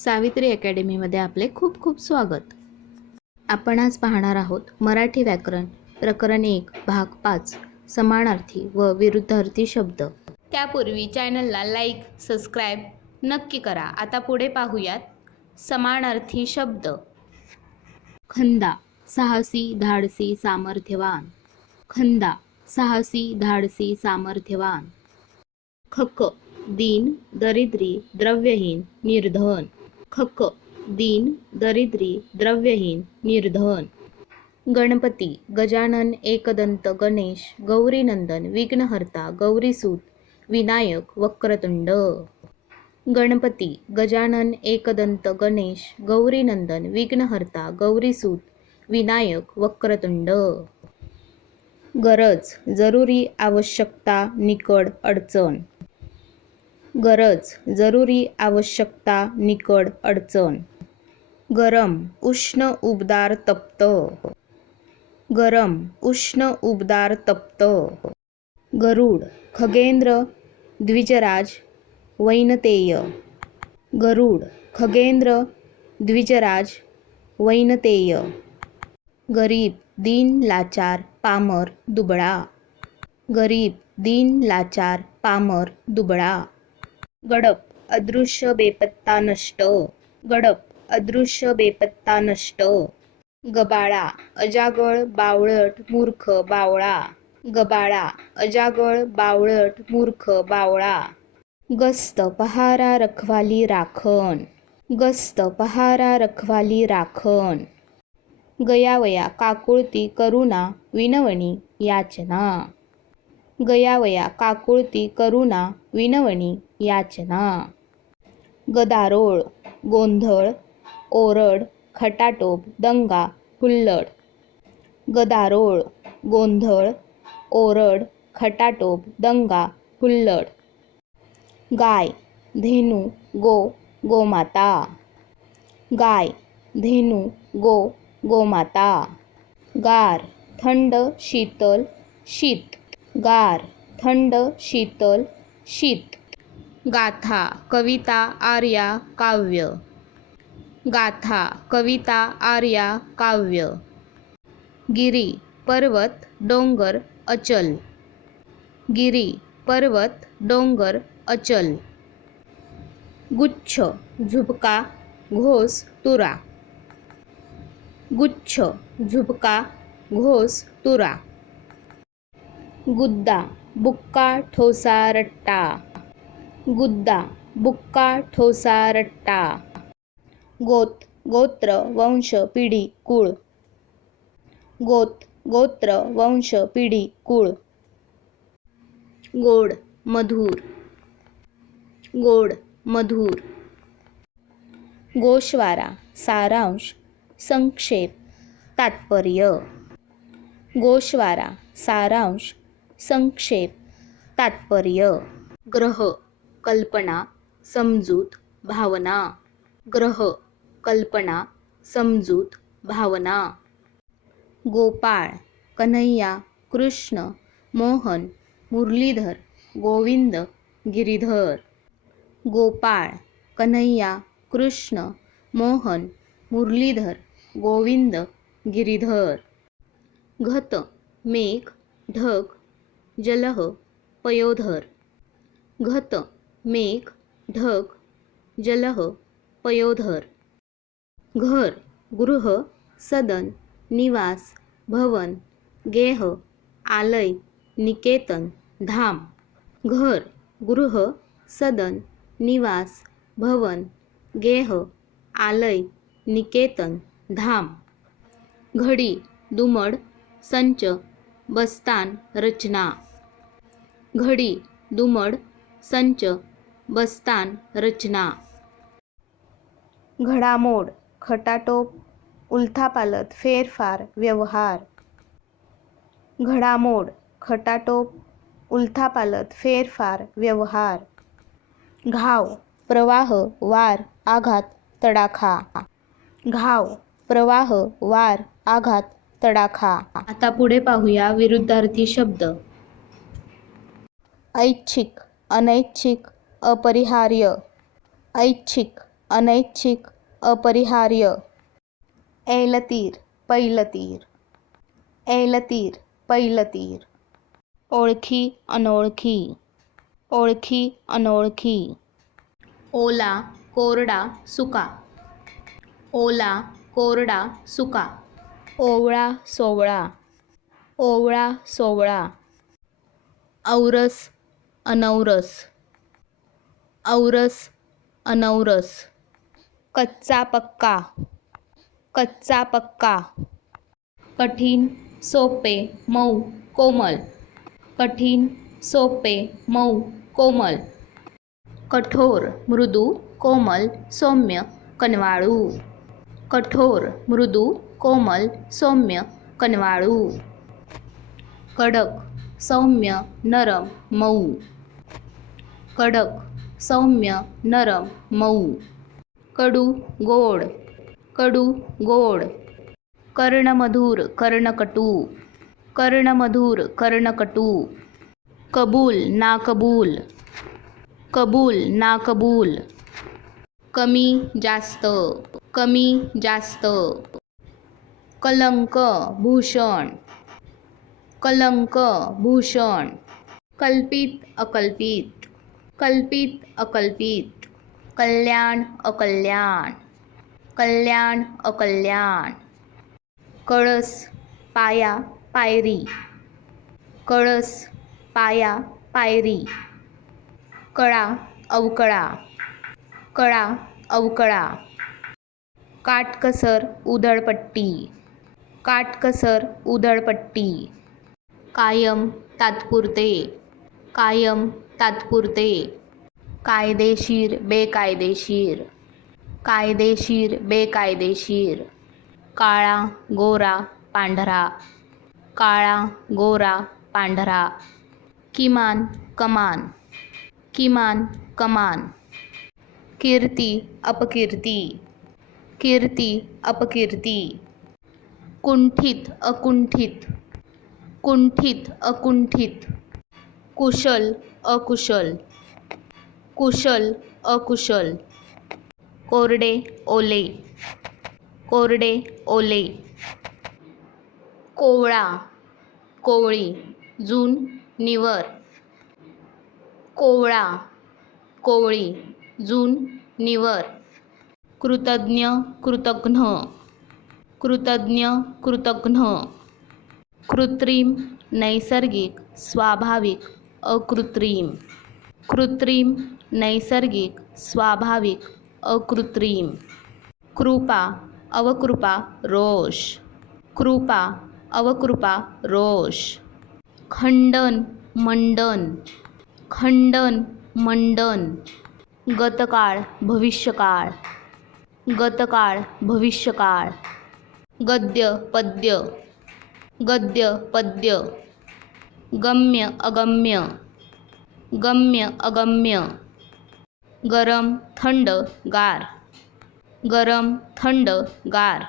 सावित्री अकॅडमीमध्ये आपले खूप खूप स्वागत. आपण आज पाहणार आहोत मराठी व्याकरण प्रकरण 1 भाग 5 समानार्थी व विरुद्धार्थी शब्द. त्यापूर्वी चॅनलला लाईक सबस्क्राईब नक्की करा. आता पुढे पाहूयात समानार्थी शब्द. खंदा साहसी धाडसी सामर्थ्यवान. खंदा साहसी धाडसी सामर्थ्यवान. खक दीन दरिद्री द्रव्यहीन निर्धन. खक दीन दरिद्री द्रव्यहीन निर्धन. गणपती गजानन एकदंत गणेश गौरीनंदन विघ्नहर्ता गौरीसूत विनायक वक्रतुंड. गणपती गजानन एकदंत गणेश गौरीनंदन विघ्नहर्ता गौरीसूत विनायक वक्रतुंड. गरज जरुरी आवश्यकता निकड अडचण. गरज जरुरी आवश्यकता निकड अडचण. गरम उष्ण उबदार तप्त. गरम उष्ण उबदार तप्त. गरुड खगेंद्र द्विजराज वैनतेय. गरुड खगेंद्र द्विजराज वैनतेय. गरीब दीन लाचार पामर दुबळा. गरीब दीन लाचार पामर दुबळा. गडप अदृश्य बेपत्ता नष्ट. गडप अदृश्य बेपत्ता नष्ट. गबाळा अजागळ बावळट मूर्ख बावळा. गबाळा अजागळ बावळट मूर्ख बावळा. गस्त पहारा रखवाली राखण. गस्त पहारा रखवाली राखण. गयावया काकुळती करुणा विनवणी याचना. गयावया काकुळती करुणा विनवणी याचना. गदारोळ गोंधळ ओरड खटाटोप दंगा हुल्लड. गदारोळ गोंधळ ओरड खटाटोप दंगा हुल्लड. गाय धेनू गो गोमाता. गाय धेनू गो गोमाता. गार थंड शीतल शीत. गार थंड शीतल शीत. गाथा कविता आर्या काव्य. गाथा कविता आर्या काव्य. गिरी पर्वत डोंगर अचल. गिरी पर्वत डोंगर अचल. गुच्छ झुपका घोस तुरा. गुच्छ झुपका घोस तुरा. गुद्दा बुक्का ठोसा रट्टा. गुद्दा बुक्का ठोसा रट्टा. गोत गोत्र वंश पिढी कुळ. गोत गोत्र वंश पिढी कुळ. गोड मधुर. गोड मधुर. गोषवारा सारांश संक्षेप तात्पर्य. गोषवारा सारांश संक्षेप तात्पर्य. ग्रह कल्पना समजूत भावना. ग्रह कल्पना समजूत भावना. गोपाळ कन्हैया कृष्ण मोहन मुरलीधर गोविंद गिरीधर. गोपाळ कन्हैया कृष्ण मोहन मुरलीधर गोविंद गिरीधर. घत मेघ ढग जलह पयोधर. घत मेघ ढग जलह पयोधर. घर गृह सदन निवास भवन गेह आलय निकेतन धाम. घर गृह सदन निवास भवन गेह आलय निकेतन धाम. घडी दुमड संच बस्तान रचना. घडी दुमड संच बस्तान रचना. घडामोड खटाटोप उलथापालथ फेरफार व्यवहार. घडामोड खटाटोप उलथापालथ फेरफार व्यवहार. घाव प्रवाह वार आघात तडाखा. घाव प्रवाह वार आघात तडाखा. आता पुढे पाहूया विरुद्धार्थी शब्द. ऐच्छिक अनैच्छिक अपरिहार्य. ऐच्छिक अनैच्छिक, अपरिहार्य. ऐलतीर, पैलतीर. ऐलतीर, पैलतीर. ओळखी, अनोळखी. ओळखी, अनोळखी. ओला, कोरडा, सुका. ओला, कोरडा, सुका. ओवळा, सोवळा. ओवळा, सोवळा. औरस, अनौरस. औरस, अनौरस. कच्चा, पक्का. कच्चा, पक्का. कठीण, सोपे, मऊ, कोमल. कठीण, सोपे, मऊ, कोमल. कठोर, मृदू, कोमल, सौम्य, कनवाळू. कठोर, मृदू, कोमल, सौम्य, कनवाळू. कडक, सौम्य, नरम, मऊ. कडक, सौम्य, नरम, मऊ. कडू, गोड. कडू, गोड. कर्णमधुर, कर्णकटू. कर्णमधुर, कर्णकटू. कबूल, नाकबूल. कबूल, नाकबूल. कमी, जास्त. कमी, जास्त. कलंक, भूषण. कलंक, भूषण. कल्पित, अकल्पित. कल्पित, अकल्पित. कल्याण, अकल्याण. कल्याण, अकल्याण. कळस, पाया, पायरी. कळस, पाया, पायरी. कळा, अवकळा. कळा, अवकळा. काटकसर, उधळपट्टी. काटकसर, उधळपट्टी. कायम, तात्पुरते. कायम, तात्पुरते. कायदेशीर, बेकायदेशीर. कायदेशीर, बेकायदेशीर. काळा, गोरा, पांढरा. काळा, गोरा, पांढरा. किमान, कमान. किमान, कमान. कीर्ती, अपकीर्ती. कीर्ती, अपकीर्ती. कुंठित, अकुंठित. कुंठित, अकुंठित. कुशल, अकुशल. कुशल, अकुशल. कोरडे, ओले. कोरडे, ओले. कोवळा, कोवळी, जून, निवर. कोवळा, कोवळी, जून, निवर. कृतज्ञ, कृतघ्न. कृतज्ञ, कृतघ्न. कृत्रिम, नैसर्गिक, स्वाभाविक, अकृत्रिम. कृत्रिम, नैसर्गिक, स्वाभाविक, अकृत्रिम. कृपा, अवकृपा, रोष. कृपा, अवकृपा, रोष. खंडन, मंडन. खंडन, मंडन. गतकाळ, भविष्यकाळ. गतकाळ, भविष्यकाळ. गद्य, पद्य. गद्य, पद्य. गम्य, अगम्य. गम्य, अगम्य. गरम, थंड, गार. गरम, थंड, गार.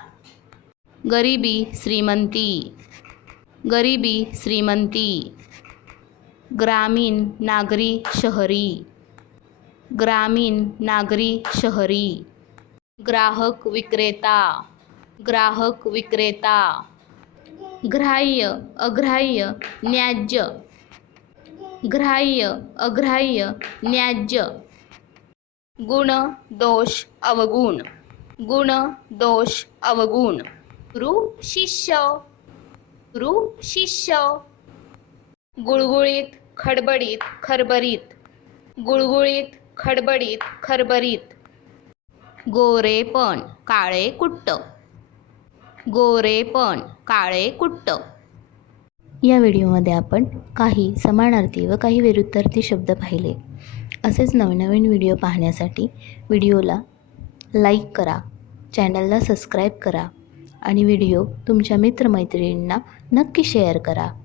गरिबी, श्रीमंती. गरिबी, श्रीमंती. ग्रामीण, नागरी, शहरी. ग्रामीण, नागरी, शहरी. ग्राहक, विक्रेता. ग्राहक, विक्रेता. ग्राह्य, अग्राह्य, न्याज्य. ग्राह्य, अग्राह्य, न्याज्य. गुण, दोष, अवगुण. गुण, दोष, अवगुण. गुरु, शिष्य. गुरु, शिष्य. गुळगुळीत, खडबडीत, खरबरीत. गुळगुळीत, खडबडीत, खरबरीत. गोरेपण, काळे कुट्ट. गोरेपण, काळे कुट्ट. या व्हिडिओमध्ये आपण काही समानार्थी व काही विरुद्धार्थी शब्द पाहिले. असेच नवीन नवीन व्हिडिओ पाहण्यासाठी व्हिडिओला लाईक करा, चॅनलला सबस्क्राईब करा आणि व्हिडिओ तुमच्या मित्रमैत्रिणींना नक्की शेअर करा.